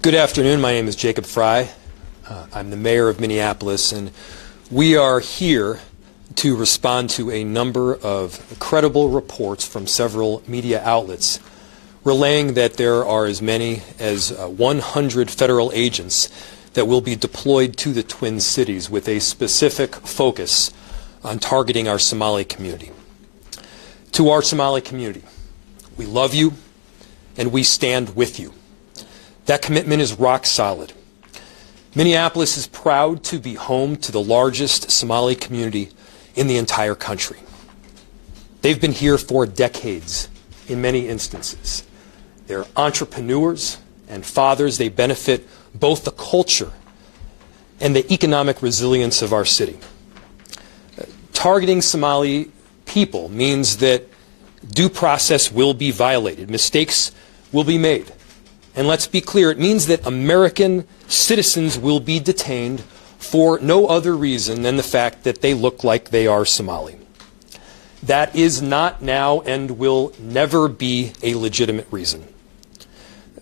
Good afternoon. My name is Jacob Fry. I'm the mayor of Minneapolis, and we are here to respond to a number of credible reports from several media outlets relaying that there are as many as 100 federal agents that will be deployed to the Twin Cities with a specific focus on targeting our Somali community. To our Somali community, we love you and we stand with you. That commitment is rock solid. Minneapolis is proud to be home to the largest Somali community in the entire country. They've been here for decades in many instances. They're entrepreneurs and fathers. They benefit both the culture and the economic resilience of our city. Targeting Somali people means that due process will be violated. Mistakes will be made. And let's be clear, it means that American citizens will be detained for no other reason than the fact that they look like they are Somali. That is not now and will never be a legitimate reason.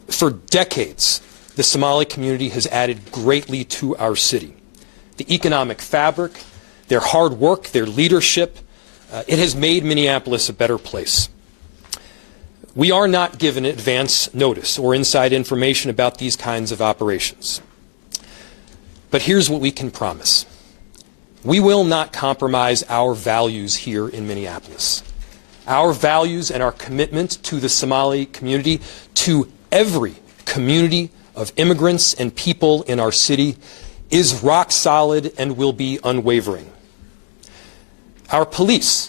For decades, the Somali community has added greatly to our city. The economic fabric, their hard work, their leadership, it has made Minneapolis a better place. We are not given advance notice or inside information about these kinds of operations. But here's what we can promise. We will not compromise our values here in Minneapolis. Our values and our commitment to the Somali community, to every community of immigrants and people in our city, is rock solid and will be unwavering. Our police,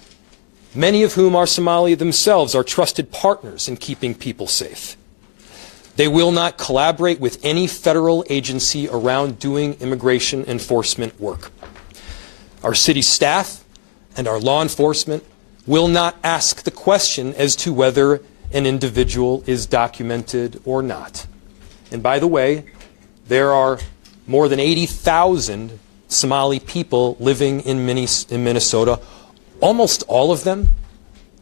many of whom are Somali themselves, are trusted partners in keeping people safe. They will not collaborate with any federal agency around doing immigration enforcement work. Our city staff and our law enforcement will not ask the question as to whether an individual is documented or not. And by the way, there are more than 80,000 Somali people living in Minnesota. Almost all of them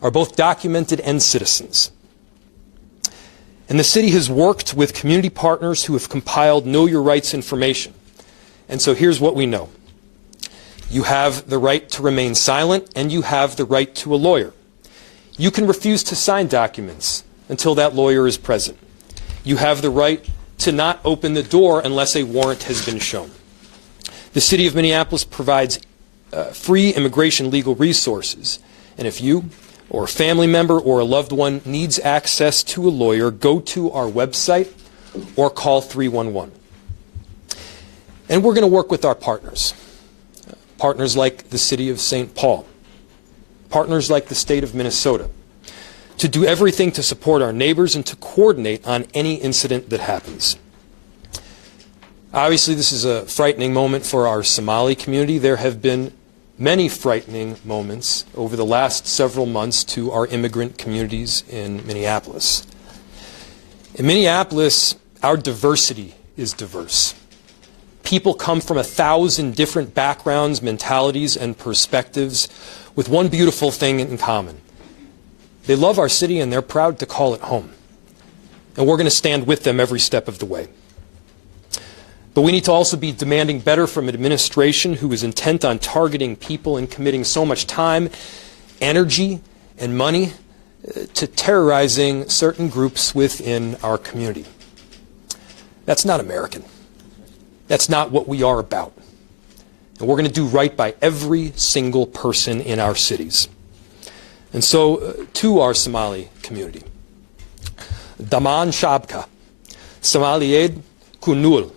are both documented and citizens. And the city has worked with community partners who have compiled Know Your Rights information. And so here's what we know. You have the right to remain silent, and you have the right to a lawyer. You can refuse to sign documents until that lawyer is present. You have the right to not open the door unless a warrant has been shown. The city of Minneapolis provides free immigration legal resources. And if you or a family member or a loved one needs access to a lawyer, go to our website or call 311. And we're going to work with our partners. Partners like the city of St. Paul. Partners like the state of Minnesota. To do everything to support our neighbors and to coordinate on any incident that happens. Obviously, this is a frightening moment for our Somali community. There have been many frightening moments over the last several months to our immigrant communities in Minneapolis. In Minneapolis, our diversity is diverse. People come from 1,000 different backgrounds, mentalities, and perspectives with one beautiful thing in common. They love our city and they're proud to call it home. And we're going to stand with them every step of the way. But we need to also be demanding better from an administration who is intent on targeting people and committing so much time, energy, and money to terrorizing certain groups within our community. That's not American. That's not what we are about. And we're going to do right by every single person in our cities. And so, to our Somali community, Daman Shabka, Somaliyed Kunul,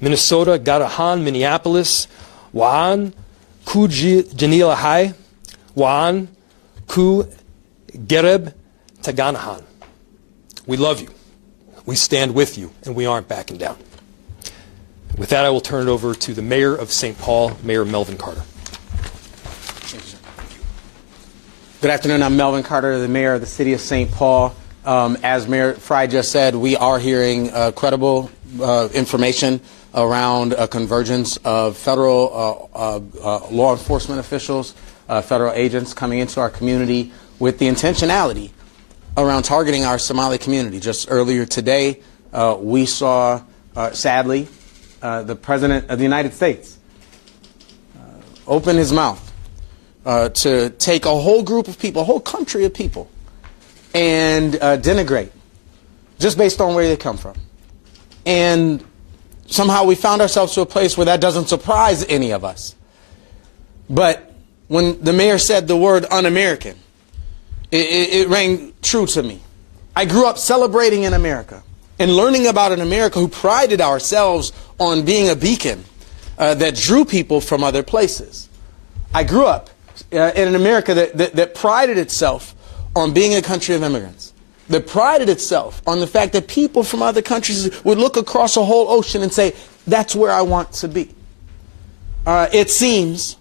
Minnesota, Garahan, Minneapolis, Waan, Ku Janila Hai, Waan, Ku Gereb, Taganahan. We love you, we stand with you, and we aren't backing down. With that, I will turn it over to the mayor of St. Paul, Mayor Melvin Carter. Good afternoon. I'm Melvin Carter, the mayor of the city of St. Paul. As Mayor Fry just said, we are hearing credible information around a convergence of federal law enforcement officials, federal agents coming into our community with the intentionality around targeting our Somali community. Just earlier today, we saw sadly, the President of the United States opened his mouth to take a whole group of people, a whole country of people, and denigrate just based on where they come from. And somehow we found ourselves to a place where that doesn't surprise any of us. But when the mayor said the word un-American, it rang true to me. I grew up celebrating in America and learning about an America who prided ourselves on being a beacon that drew people from other places. I grew up in an America that prided itself on being a country of immigrants, that prided itself on the fact that people from other countries would look across a whole ocean and say, that's where I want to be. It seems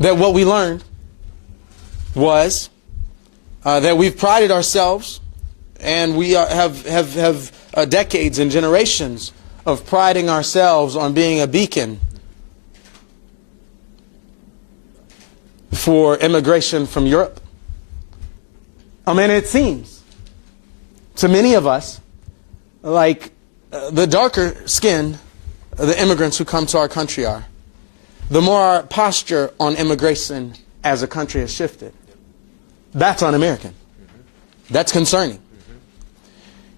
that what we learned was that we've prided ourselves, and we have decades and generations of priding ourselves on being a beacon for immigration from Europe. I mean, it seems to many of us like the darker skin the immigrants who come to our country are, the more our posture on immigration as a country has shifted. That's un-American. That's concerning.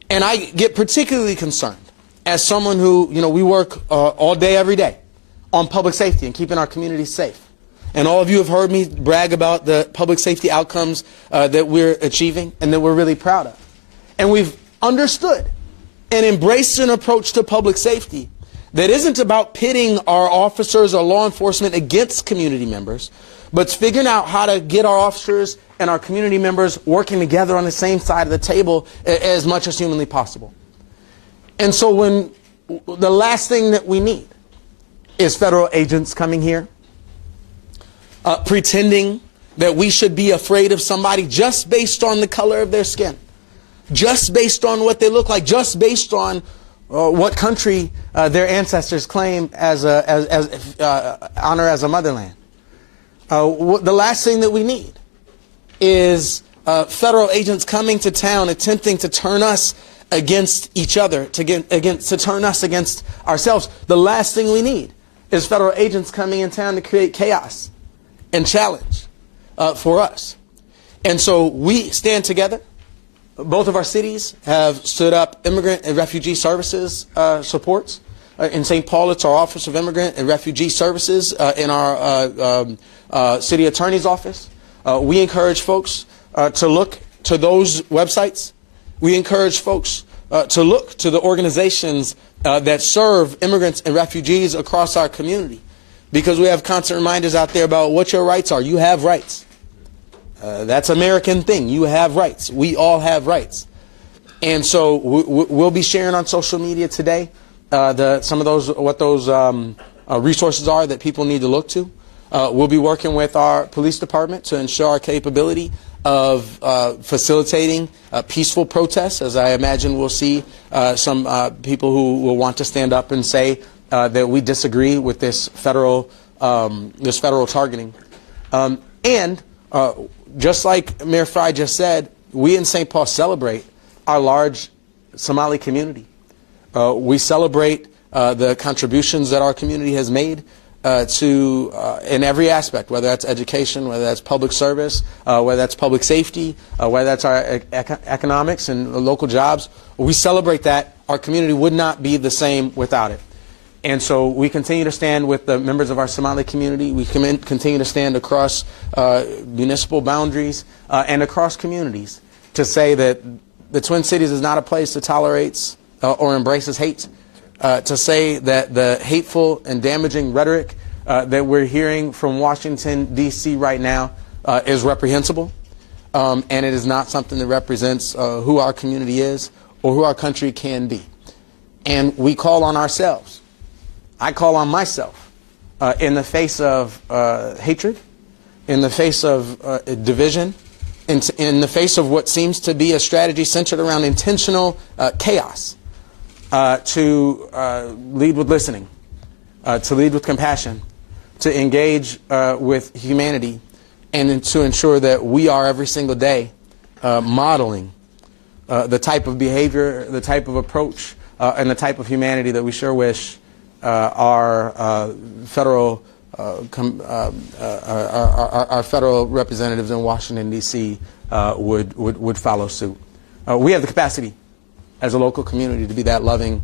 And I get particularly concerned as someone who, we work all day, every day on public safety and keeping our communities safe. And all of you have heard me brag about the public safety outcomes that we're achieving and that we're really proud of. And we've understood and embraced an approach to public safety that isn't about pitting our officers or law enforcement against community members, but it's figuring out how to get our officers and our community members working together on the same side of the table as much as humanly possible. And so when the last thing that we need is federal agents coming here, pretending that we should be afraid of somebody just based on the color of their skin, just based on what they look like, just based on what country their ancestors claim as honor as a motherland. The last thing that we need is federal agents coming to town attempting to turn us against each other, to turn us against ourselves. The last thing we need is federal agents coming in town to create chaos and challenge for us. And so we stand together. Both of our cities have stood up immigrant and refugee services supports. In St. Paul, it's our Office of Immigrant and Refugee Services in our city attorney's office. We encourage folks to look to those websites. We encourage folks to look to the organizations that serve immigrants and refugees across our community, because we have constant reminders out there about what your rights are. You have rights. That's an American thing. You have rights. We all have rights. And so we'll be sharing on social media today some of those resources are that people need to look to. We'll be working with our police department to ensure our capability of facilitating peaceful protests, as I imagine we'll see some people who will want to stand up and say that we disagree with this federal targeting. Just like Mayor Fry just said, we in St. Paul celebrate our large Somali community. We celebrate the contributions that our community has made in every aspect, whether that's education, whether that's public service, whether that's public safety, whether that's our economics and local jobs. We celebrate that. Our community would not be the same without it. And so we continue to stand with the members of our Somali community. We continue to stand across municipal boundaries and across communities to say that the Twin Cities is not a place that tolerates or embraces hate, to say that the hateful and damaging rhetoric that we're hearing from Washington, D.C. right now is reprehensible, and it is not something that represents who our community is or who our country can be. And we call on ourselves. I call on myself in the face of hatred, in the face of division, in the face of what seems to be a strategy centered around intentional chaos, to lead with listening, to lead with compassion, to engage with humanity, and to ensure that we are every single day modeling the type of behavior, the type of approach, and the type of humanity that we sure wish our federal representatives in Washington, D.C. would follow suit. We have the capacity as a local community to be that loving,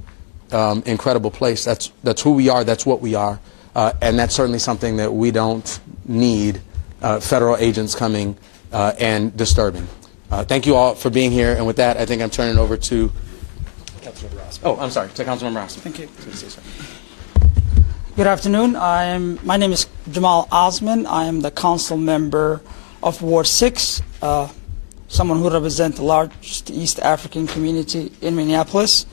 incredible place. That's who we are. That's what we are. And that's certainly something that we don't need federal agents coming and disturbing. Thank you all for being here. And with that, I think I'm turning it over to Councilmember Ross. Oh, I'm sorry, to Councilmember Ross. Thank you. Good afternoon. My name is Jamal Osman. I am the council member of Ward 6, someone who represents the largest East African community in Minneapolis.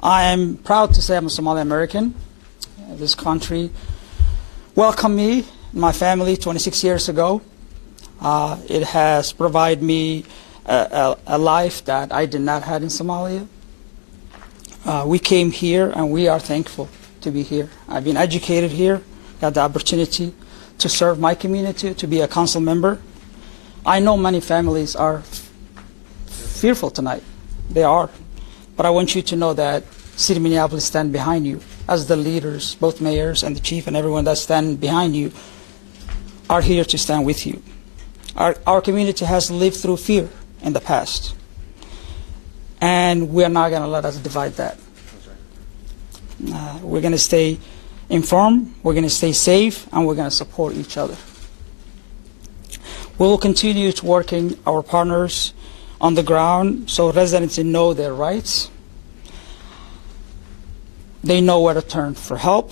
I am proud to say I'm a Somali American. This country welcomed me, my family, 26 years ago. It has provided me a life that I did not have in Somalia. We came here and we are thankful to be here. I've been educated here, got the opportunity to serve my community, to be a council member. I know many families are fearful tonight. They are. But I want you to know that City of Minneapolis stand behind you as the leaders, both mayors and the chief and everyone that stand behind you are here to stand with you. Our community has lived through fear in the past. And we're not going to let us divide that. We're going to stay informed, we're going to stay safe, and we're going to support each other. We will continue to working our partners on the ground so residents know their rights. They know where to turn for help,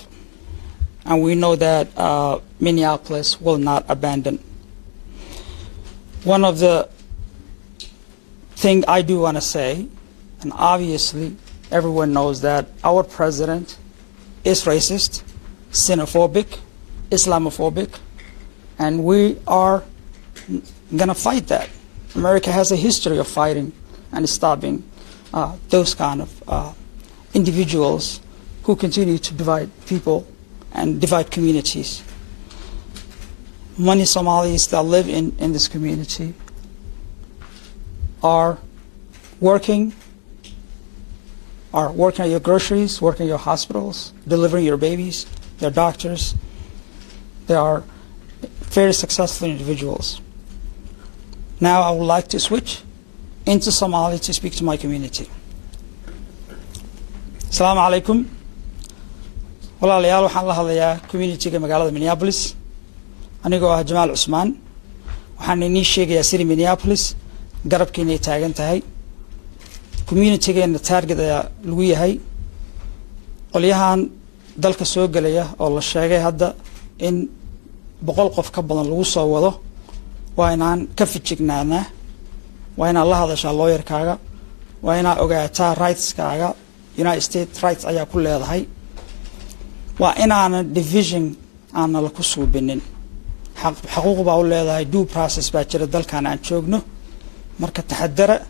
and we know that Minneapolis will not abandon. One of the things I do want to say, and obviously everyone knows that our president is racist, xenophobic, Islamophobic, and we are going to fight that. America has a history of fighting and stopping those kind of individuals who continue to divide people and divide communities. Many Somalis that live in this community are working at your groceries, working at your hospitals, delivering your babies, they're doctors. They are very successful individuals. Now I would like to switch into Somali to speak to my community. Assalamu alaikum. Walaalayaal, waxaan la hadlayaa community-ga magaalada Minneapolis. Anigoo ah Jamal Usman. Waxaan inii sheegayaa City Minneapolis garabkiinay taagan tahay. Community-geena target ayaa lagu yahay. Qolyahan dalka soo galaya oo la sheegay hadda in 100 qof ka badan lagu soo wado. Waa inaan ka fijignaanaa. Waa inaan la hadashaa lawyer-kaaga. Waa inaan ogaataa rights-kaaga. United States rights ayaa ku leedahay. Waa inaan division aan la ku suubinin. Xaquuq baa u leedahay, due process baa jira dalkan aan joogno. Marka taxadara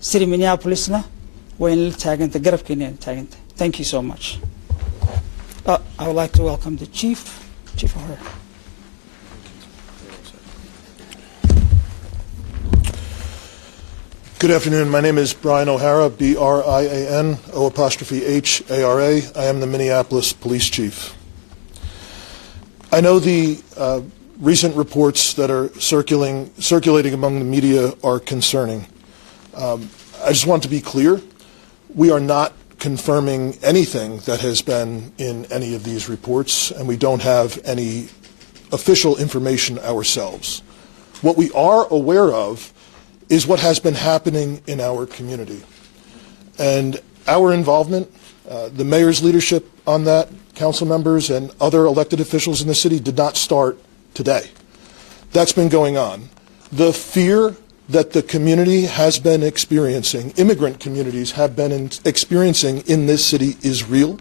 City Minneapolisna waa in la taaganta garabkeena taaganta. Thank you so much. I would like to welcome the Chief O'Hare. Good afternoon. My name is Brian O'Hara, B-R-I-A-N, O''H-A-R-A. I am the Minneapolis Police Chief. I know the recent reports that are circulating among the media are concerning. I just want to be clear. We are not confirming anything that has been in any of these reports, and we don't have any official information ourselves. What we are aware of is what has been happening in our community. And our involvement, the mayor's leadership on that, council members and other elected officials in the city did not start today. That's been going on. The fear that the community has been experiencing, immigrant communities have been experiencing in this city is real.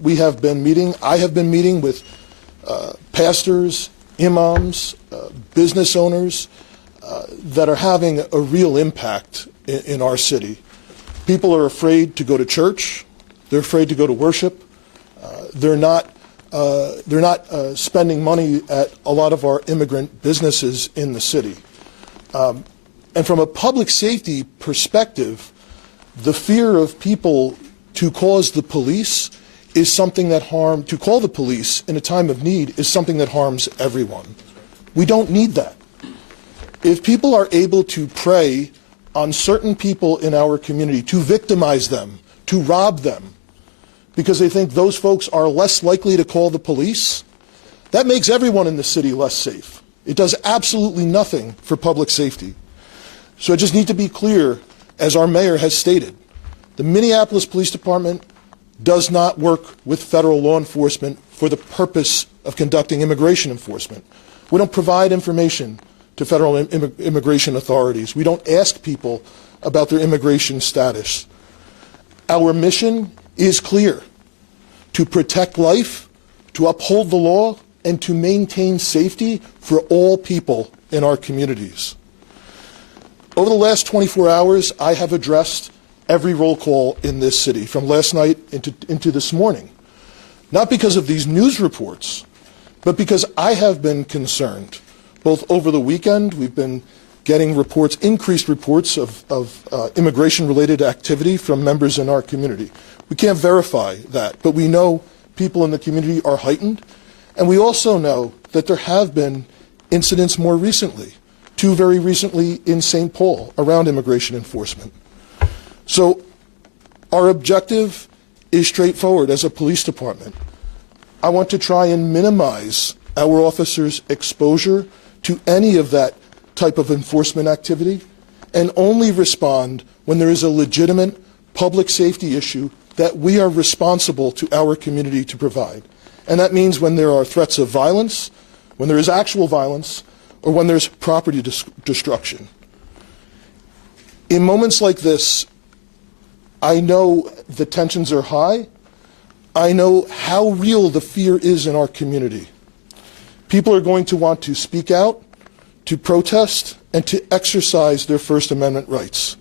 We have been meeting, I have been meeting with pastors, imams, business owners, that are having a real impact in our city. People are afraid to go to church. They're afraid to go to worship. They're not spending money at a lot of our immigrant businesses in the city. And from a public safety perspective, the fear of people to cause the police is something that to call the police in a time of need is something that harms everyone. We don't need that. If people are able to prey on certain people in our community, to victimize them, to rob them, because they think those folks are less likely to call the police, that makes everyone in the city less safe. It does absolutely nothing for public safety. So I just need to be clear, as our mayor has stated, the Minneapolis Police Department does not work with federal law enforcement for the purpose of conducting immigration enforcement. We don't provide information to federal immigration authorities. We don't ask people about their immigration status. Our mission is clear: to protect life, to uphold the law, and to maintain safety for all people in our communities. Over the last 24 hours, I have addressed every roll call in this city, from last night into this morning. Not because of these news reports, but because I have been concerned. Both over the weekend, we've been getting reports, increased reports of immigration-related activity from members in our community. We can't verify that, but we know people in the community are heightened. And we also know that there have been incidents more recently, 2 very recently in St. Paul, around immigration enforcement. So our objective is straightforward as a police department. I want to try and minimize our officers' exposure to any of that type of enforcement activity and only respond when there is a legitimate public safety issue that we are responsible to our community to provide. And that means when there are threats of violence, when there is actual violence, or when there's property destruction. In moments like this, I know the tensions are high. I know how real the fear is in our community. People are going to want to speak out, to protest, and to exercise their First Amendment rights.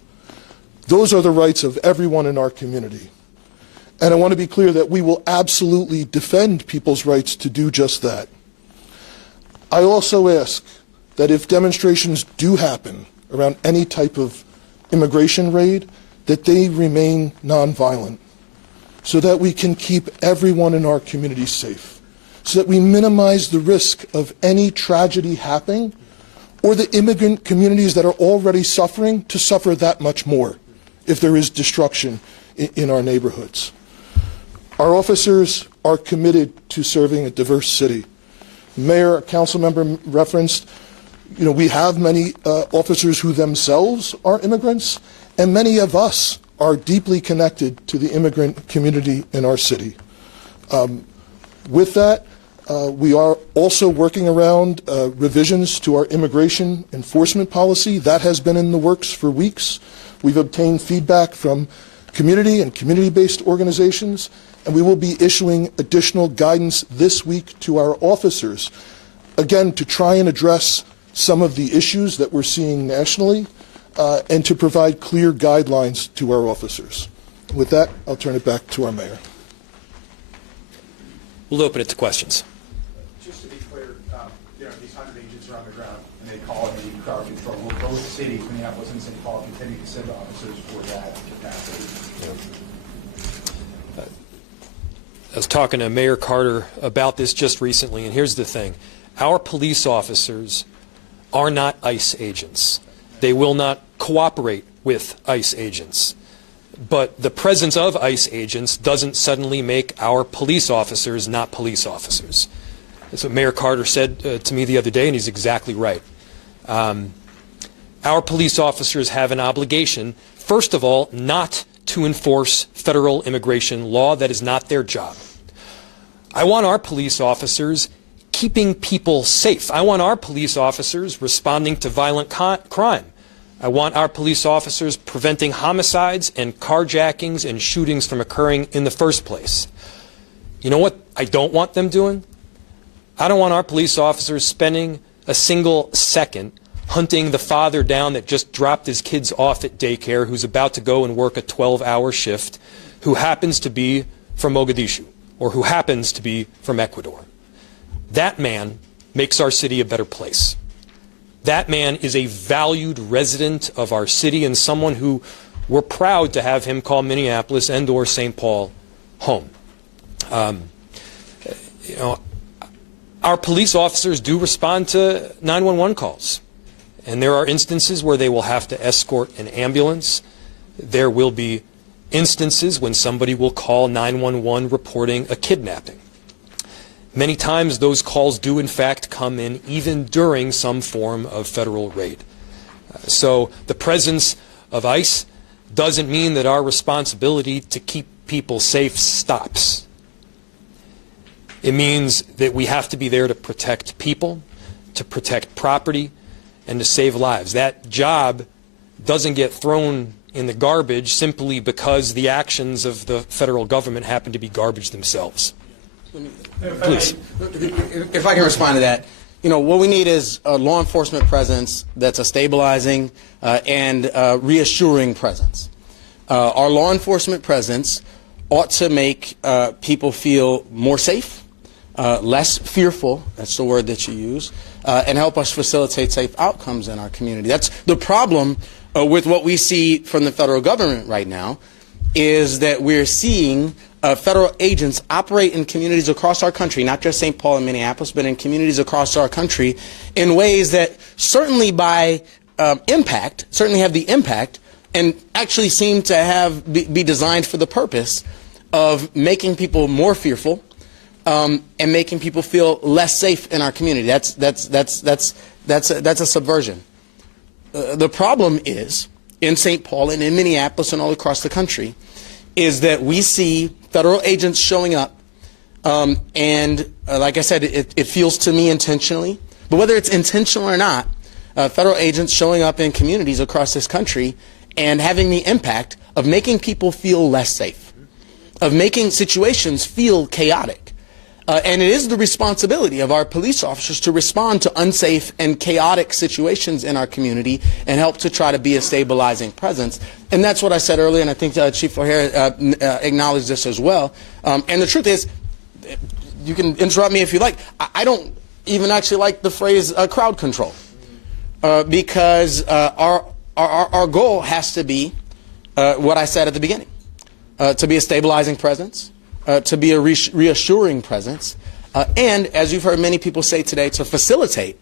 Those are the rights of everyone in our community. And I want to be clear that we will absolutely defend people's rights to do just that. I also ask that if demonstrations do happen around any type of immigration raid, that they remain nonviolent, so that we can keep everyone in our community safe, so that we minimize the risk of any tragedy happening, or the immigrant communities that are already suffering to suffer that much more if there is destruction in our neighborhoods. Our officers are committed to serving a diverse city. Mayor, a council member referenced, we have many officers who themselves are immigrants, and many of us are deeply connected to the immigrant community in our city. With that, we are also working around revisions to our immigration enforcement policy. That has been in the works for weeks. We've obtained feedback from community and community-based organizations, and we will be issuing additional guidance this week to our officers, again, to try and address some of the issues that we're seeing nationally, and to provide clear guidelines to our officers. With that, I'll turn it back to our mayor. We'll open it to questions. Just to be clear, these 100 agents are on the ground and they call it the crowd control. Will both cities, Minneapolis and St. Paul, continue to send officers for that capacity? I was talking to Mayor Carter about this just recently, and here's the thing. Our police officers are not ICE agents. They will not cooperate with ICE agents. But the presence of ICE agents doesn't suddenly make our police officers not police officers. That's what Mayor Carter said to me the other day, and he's exactly right. Our police officers have an obligation, first of all, not to enforce federal immigration law. That is not their job. I want our police officers keeping people safe. I want our police officers responding to violent crime. I want our police officers preventing homicides and carjackings and shootings from occurring in the first place. You know what I don't want them doing? I don't want our police officers spending a single second hunting the father down that just dropped his kids off at daycare, who's about to go and work a 12-hour shift, who happens to be from Mogadishu or who happens to be from Ecuador. That man makes our city a better place. That man is a valued resident of our city and someone who we're proud to have him call Minneapolis and or St. Paul home. Our police officers do respond to 911 calls. And there are instances where they will have to escort an ambulance. There will be instances when somebody will call 911 reporting a kidnapping. Many times those calls do in fact come in even during some form of federal raid. So the presence of ICE doesn't mean that our responsibility to keep people safe stops. It means that we have to be there to protect people, to protect property, and to save lives. That job doesn't get thrown in the garbage simply because the actions of the federal government happen to be garbage themselves. Please. If I can respond to that, what we need is a law enforcement presence that's a stabilizing and reassuring presence. Our law enforcement presence ought to make people feel more safe, less fearful, that's the word that you use, and help us facilitate safe outcomes in our community. That's the problem with what we see from the federal government right now, is that we're seeing federal agents operate in communities across our country, not just St. Paul and Minneapolis, but in communities across our country in ways that certainly by impact, certainly have the impact and actually seem to be designed for the purpose of making people more fearful and making people feel less safe in our community. That's a subversion. The problem is, in St. Paul and in Minneapolis and all across the country, is that we see federal agents showing up, and like I said, it feels to me intentionally, but whether it's intentional or not, federal agents showing up in communities across this country and having the impact of making people feel less safe, of making situations feel chaotic. And it is the responsibility of our police officers to respond to unsafe and chaotic situations in our community and help to try to be a stabilizing presence. And that's what I said earlier, and I think Chief O'Hara acknowledged this as well. And the truth is, you can interrupt me if you like, I don't even actually like the phrase crowd control, because our goal has to be what I said at the beginning, to be a stabilizing presence, to be a reassuring presence, and, as you've heard many people say today, to facilitate,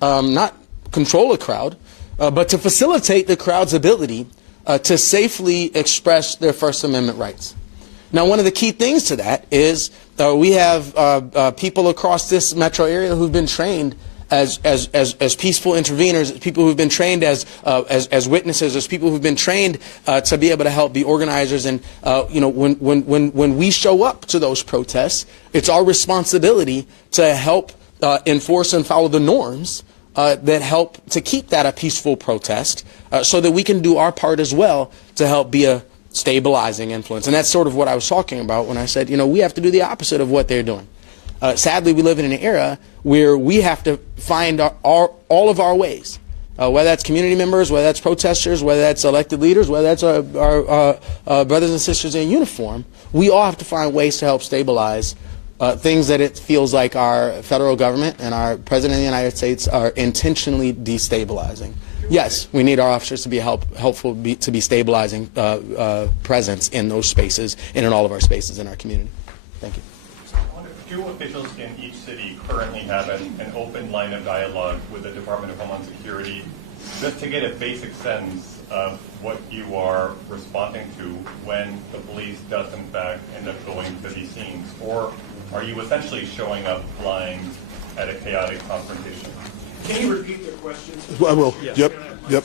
not control a crowd, but to facilitate the crowd's ability to safely express their First Amendment rights. Now, one of the key things to that is we have people across this metro area who've been trained as peaceful interveners, people who've been trained as witnesses, as people who've been trained to be able to help be organizers. And when we show up to those protests, it's our responsibility to help enforce and follow the norms that help to keep that a peaceful protest, so that we can do our part as well to help be a stabilizing influence. And that's sort of what I was talking about when I said, we have to do the opposite of what they're doing. Sadly, we live in an era where we have to find all of our ways, whether that's community members, whether that's protesters, whether that's elected leaders, whether that's our brothers and sisters in uniform. We all have to find ways to help stabilize things that it feels like our federal government and our President of the United States are intentionally destabilizing. Yes, we need our officers to be helpful to be stabilizing presence in those spaces and in all of our spaces in our community. Thank you. Do officials in each city currently have an open line of dialogue with the Department of Homeland Security, just to get a basic sense of what you are responding to when the police does in fact end up going to these scenes? Or are you essentially showing up blind at a chaotic confrontation? Can you repeat the question? I will. Yes. Yep.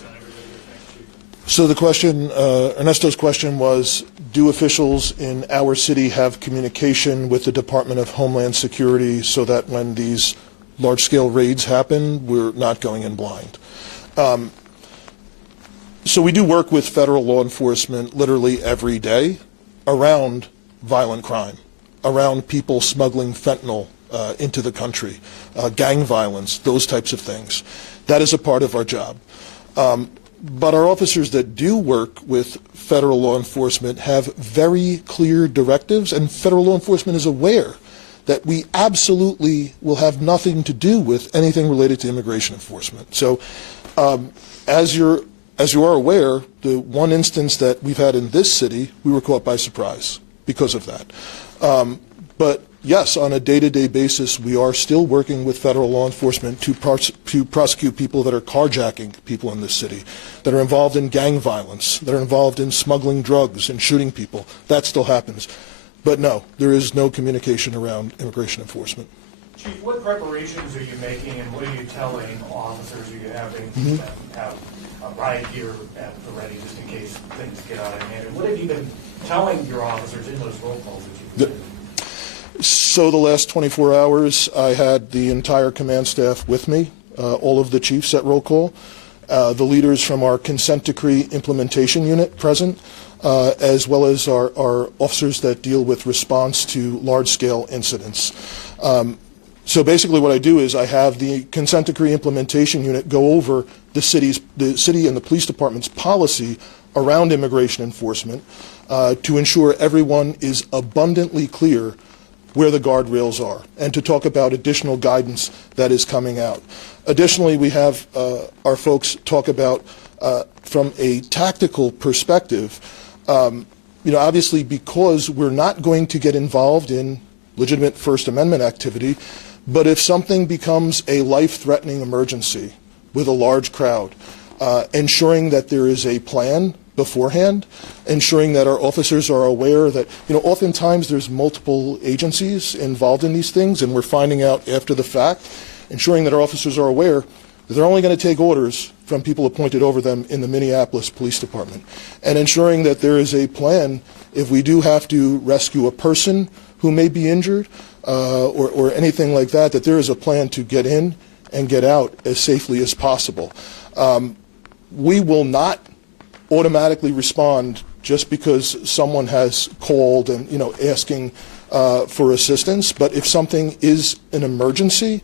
So the question, Ernesto's question was, do officials in our city have communication with the Department of Homeland Security so that when these large-scale raids happen, we're not going in blind? So we do work with federal law enforcement literally every day around violent crime, around people smuggling fentanyl into the country, gang violence, those types of things. That is a part of our job. But our officers that do work with federal law enforcement have very clear directives, and federal law enforcement is aware that we absolutely will have nothing to do with anything related to immigration enforcement. So as you are aware, the one instance that we've had in this city, we were caught by surprise because of that. But yes, on a day-to-day basis, we are still working with federal law enforcement to prosecute people that are carjacking people in this city, that are involved in gang violence, that are involved in smuggling drugs and shooting people. That still happens. But no, there is no communication around immigration enforcement. Chief, what preparations are you making, and what are you telling officers? Are you having them have a riot gear at the ready just in case things get out of hand? And what have you been telling your officers in those roll calls that you've been? So the last 24 hours, I had the entire command staff with me, all of the chiefs at roll call, the leaders from our consent decree implementation unit present, as well as our officers that deal with response to large-scale incidents. So basically what I do is I have the consent decree implementation unit go over the city and the police department's policy around immigration enforcement to ensure everyone is abundantly clear where the guardrails are, and to talk about additional guidance that is coming out. Additionally, we have our folks talk about, from a tactical perspective, obviously because we're not going to get involved in legitimate First Amendment activity, but if something becomes a life-threatening emergency with a large crowd, ensuring that there is a plan beforehand, ensuring that our officers are aware that, oftentimes there's multiple agencies involved in these things, and we're finding out after the fact, ensuring that our officers are aware that they're only going to take orders from people appointed over them in the Minneapolis Police Department, and ensuring that there is a plan if we do have to rescue a person who may be injured or anything like that, that there is a plan to get in and get out as safely as possible. We will not automatically respond just because someone has called and asking for assistance. But if something is an emergency,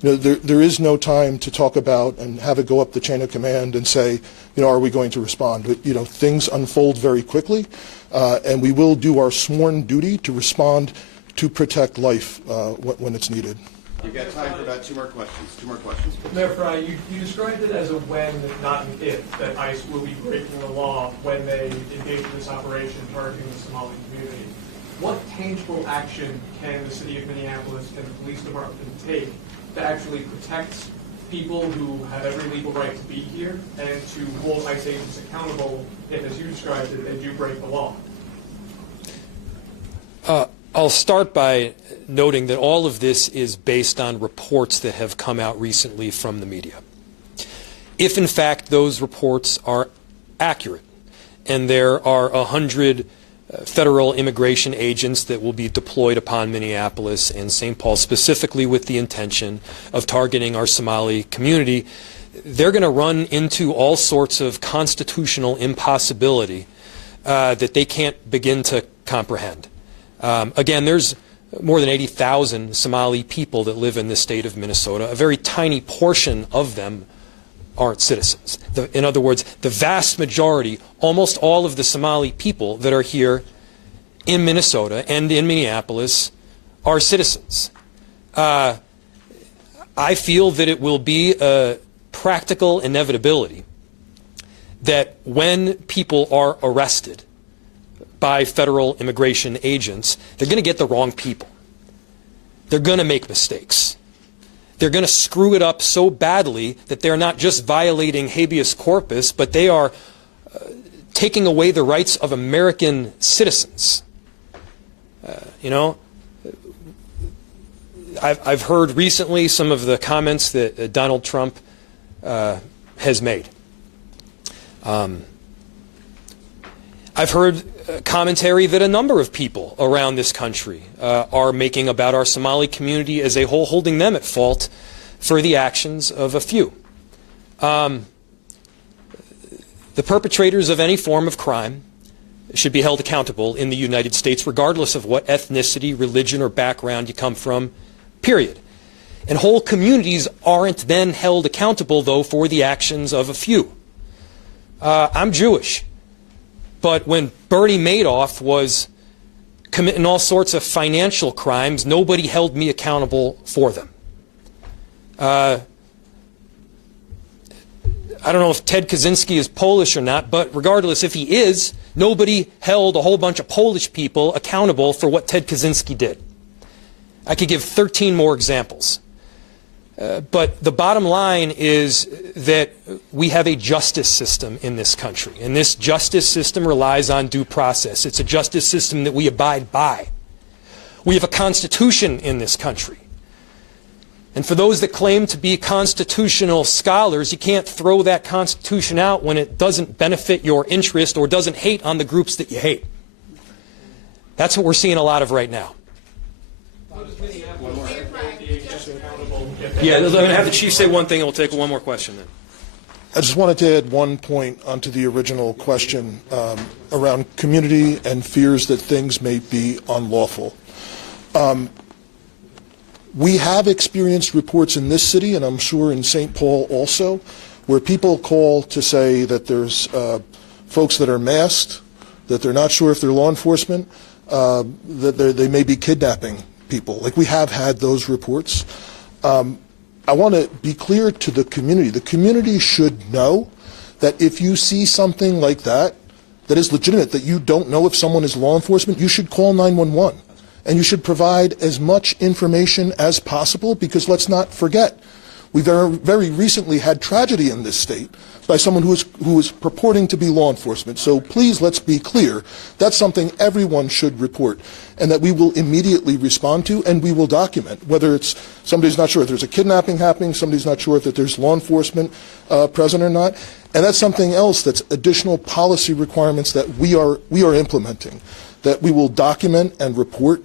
there is no time to talk about and have it go up the chain of command and say, are we going to respond? But things unfold very quickly, and we will do our sworn duty to respond to protect life when it's needed. You've got time for about two more questions. Mayor Fry, you described it as a when, not an if, that ICE will be breaking the law when they engage in this operation targeting the Somali community. What tangible action can the city of Minneapolis and the police department take to actually protect people who have every legal right to be here and to hold ICE agents accountable if, as you described it, they do break the law? I'll start by noting that all of this is based on reports that have come out recently from the media. If, in fact, those reports are accurate, and there are 100 federal immigration agents that will be deployed upon Minneapolis and St. Paul specifically with the intention of targeting our Somali community, they're going to run into all sorts of constitutional impossibility that they can't begin to comprehend. Again, there's more than 80,000 Somali people that live in the state of Minnesota. A very tiny portion of them aren't citizens. In other words, the vast majority, almost all of the Somali people that are here in Minnesota and in Minneapolis are citizens. I feel that it will be a practical inevitability that when people are arrested by federal immigration agents, they're going to get the wrong people. They're going to make mistakes. They're going to screw it up so badly that they're not just violating habeas corpus, but they are taking away the rights of American citizens. I've heard recently some of the comments that Donald Trump has made. I've heard commentary that a number of people around this country are making about our Somali community as a whole, holding them at fault for the actions of a few. The perpetrators of any form of crime should be held accountable in the United States, regardless of what ethnicity, religion, or background you come from, period. And whole communities aren't then held accountable, though, for the actions of a few. I'm Jewish. But when Bernie Madoff was committing all sorts of financial crimes. Nobody held me accountable for them. I don't know if Ted Kaczynski is Polish or not, but regardless, if he is, nobody held a whole bunch of Polish people accountable for what Ted Kaczynski did. I could give 13 more examples. But the bottom line is that we have a justice system in this country, and this justice system relies on due process. It's a justice system that we abide by. We have a constitution in this country. And for those that claim to be constitutional scholars, you can't throw that constitution out when it doesn't benefit your interest or doesn't hate on the groups that you hate. That's what we're seeing a lot of right now. Yeah, I'm going to have the chief say one thing, and we'll take one more question then. I just wanted to add one point onto the original question around community and fears that things may be unlawful. We have experienced reports in this city, and I'm sure in St. Paul also, where people call to say that there's folks that are masked, that they're not sure if they're law enforcement, that they may be kidnapping people. Like, we have had those reports. I want to be clear to the community. The community should know that if you see something like that, that is legitimate, that you don't know if someone is law enforcement, you should call 911. And you should provide as much information as possible, because let's not forget, we very recently had tragedy in this state by someone who was purporting to be law enforcement. So please, let's be clear. That's something everyone should report, and that we will immediately respond to, and we will document, whether it's somebody's not sure if there's a kidnapping happening, somebody's not sure if that there's law enforcement present or not. And that's something else, that's additional policy requirements that we are implementing, that we will document and report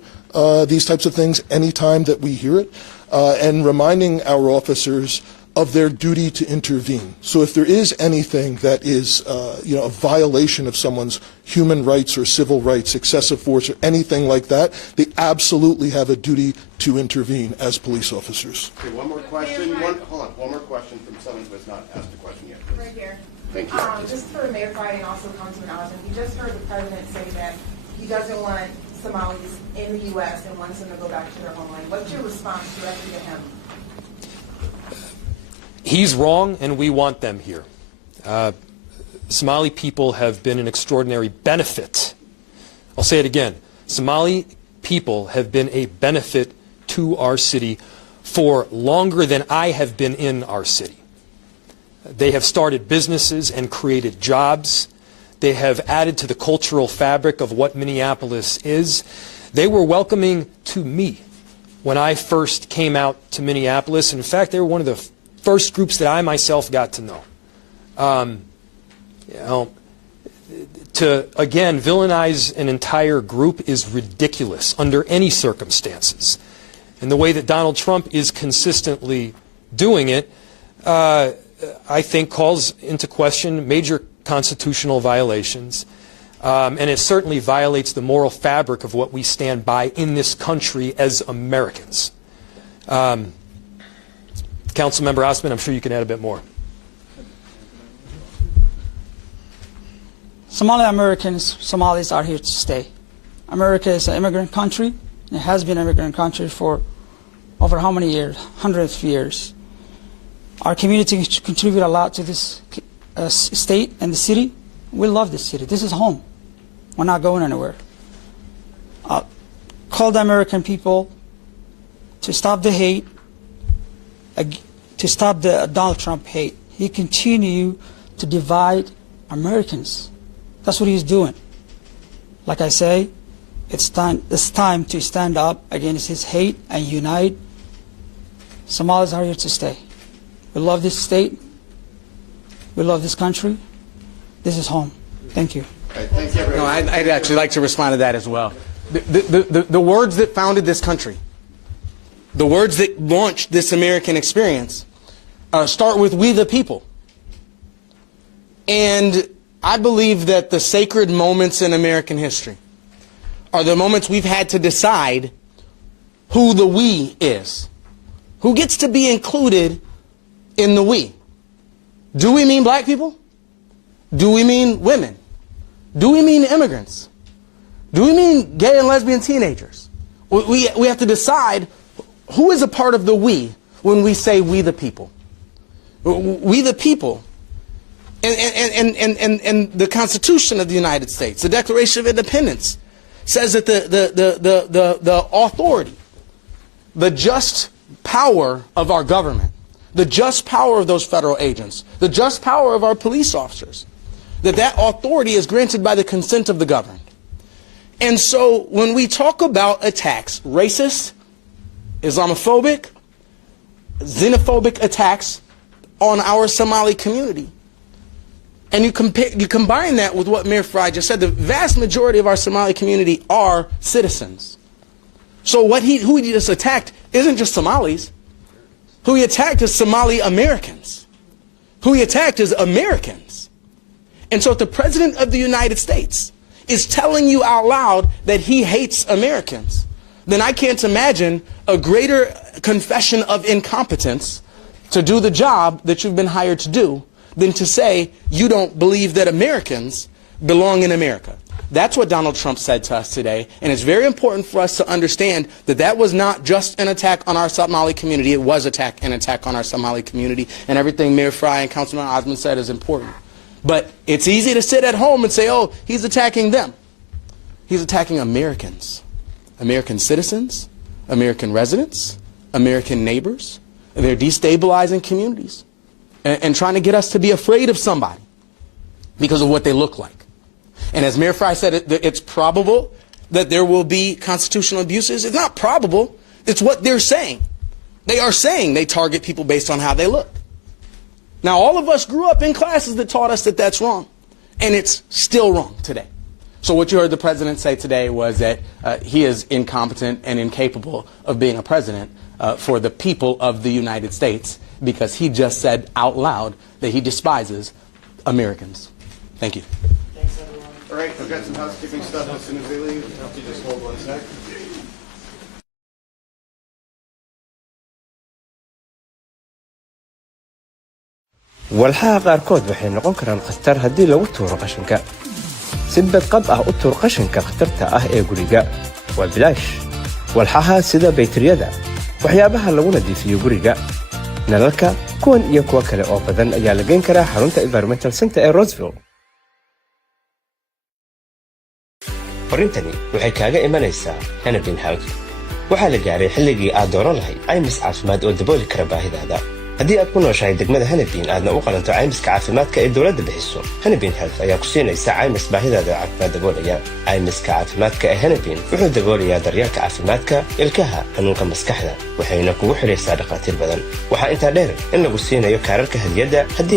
these types of things anytime that we hear it, and reminding our officers of their duty to intervene. So if there is anything that is a violation of someone's human rights or civil rights, excessive force or anything like that, they absolutely have a duty to intervene as police officers. Okay, one more question. One more question from someone who has not asked a question yet, please. Right here. Thank you. Just for Mayor Fry and also Councilman Osmond, we just heard the president say that he doesn't want Somalis in the U.S. and wants them to go back to their homeland. What's your response directly to him? He's wrong, and we want them here. Somali people have been an extraordinary benefit. I'll say it again. Somali people have been a benefit to our city for longer than I have been in our city. They have started businesses and created jobs. They have added to the cultural fabric of what Minneapolis is. They were welcoming to me when I first came out to Minneapolis. In fact, they were one of the first groups that I myself got to know. To, again, villainize an entire group is ridiculous under any circumstances. And the way that Donald Trump is consistently doing it, I think, calls into question major constitutional violations. And it certainly violates the moral fabric of what we stand by in this country as Americans. Councilmember Osmond, I'm sure you can add a bit more. Somali Americans, Somalis are here to stay. America is an immigrant country. It has been an immigrant country for over how many years? Hundreds of years. Our community contribute a lot to this state and the city. We love this city. This is home. We're not going anywhere. Call the American people to stop the hate, to stop the Donald Trump hate. He continue to divide Americans. That's what he's doing. Like I say, it's time to stand up against his hate and unite. Somalis are here to stay. We love this state. We love this country. This is home. Thank you. Okay, thank you, everyone. No, I'd actually like to respond to that as well. The words that founded this country, the words that launched this American experience, start with "we the people." And I believe that the sacred moments in American history are the moments we've had to decide who the we is. Who gets to be included in the we? Do we mean black people? Do we mean women? Do we mean immigrants? Do we mean gay and lesbian teenagers? We have to decide who is a part of the we when we say we the people. We the people. And the Constitution of the United States, the Declaration of Independence, says that the authority, the just power of our government, the just power of those federal agents, the just power of our police officers, that authority is granted by the consent of the governed. And so when we talk about attacks, racist, Islamophobic, xenophobic attacks on our Somali community, and you combine that with what Mayor Frye just said, the vast majority of our Somali community are citizens. So who he just attacked isn't just Somalis. Who he attacked is Somali Americans. Who he attacked is Americans. And so if the President of the United States is telling you out loud that he hates Americans, then I can't imagine a greater confession of incompetence to do the job that you've been hired to do than to say you don't believe that Americans belong in America. That's what Donald Trump said to us today, and it's very important for us to understand that that was not just an attack on our Somali community, it was an attack on our Somali community, and everything Mayor Frye and Councilman Osmond said is important. But it's easy to sit at home and say, oh, he's attacking them. He's attacking Americans, American citizens, American residents, American neighbors. They're destabilizing communities and trying to get us to be afraid of somebody because of what they look like. And as Mayor Frye said, it's probable that there will be constitutional abuses. It's not probable. It's what they're saying. They are saying they target people based on how they look. Now, all of us grew up in classes that taught us that that's wrong. And it's still wrong today. So what you heard the president say today was that he is incompetent and incapable of being a president for the people of the United States because he just said out loud that he despises Americans. Thank you. Thanks, everyone. All right, I've got some housekeeping stuff as soon as they leave. You just hold one sec. walxaha qaarkood waxay noqon karaan khatar haddii lagu tuuro qashinka. Si badqab ah u tuur qashinka khatarta ah ee guriga. Waa bilaash. walxaha sida baytariyada, waxyaabaha lagu nadiifiyo guriga, nalalka, kuwan iyo kuwa kale oo badan ayaa la geyn karaa xarunta Environmental Center ee Roseville. Farintani waxay kaaga imanaysaa Hennepin Health. waxaa la gaaray xilligii aad dooran lahayd caymis caafimaad oo dabooli kara baahidaada. haddii aad ku nooshahay degmada Hennepin aadna u qalanto caymiska caafimaadka ee dawladda bixiso, Hennepin Health ayaa ku siinaysa caymis baahidaada caafimaad daboolaya. caymiska caafimaadka ee Hennepin wuxuu daboolayaa daryeelka caafimaadka, ilkaha, xanuunka maskaxda, waxayna kugu xiraysaa dhakhaatiir badan. waxaa intaa dheer in lagu siinayo kaararka hadiyadda haddii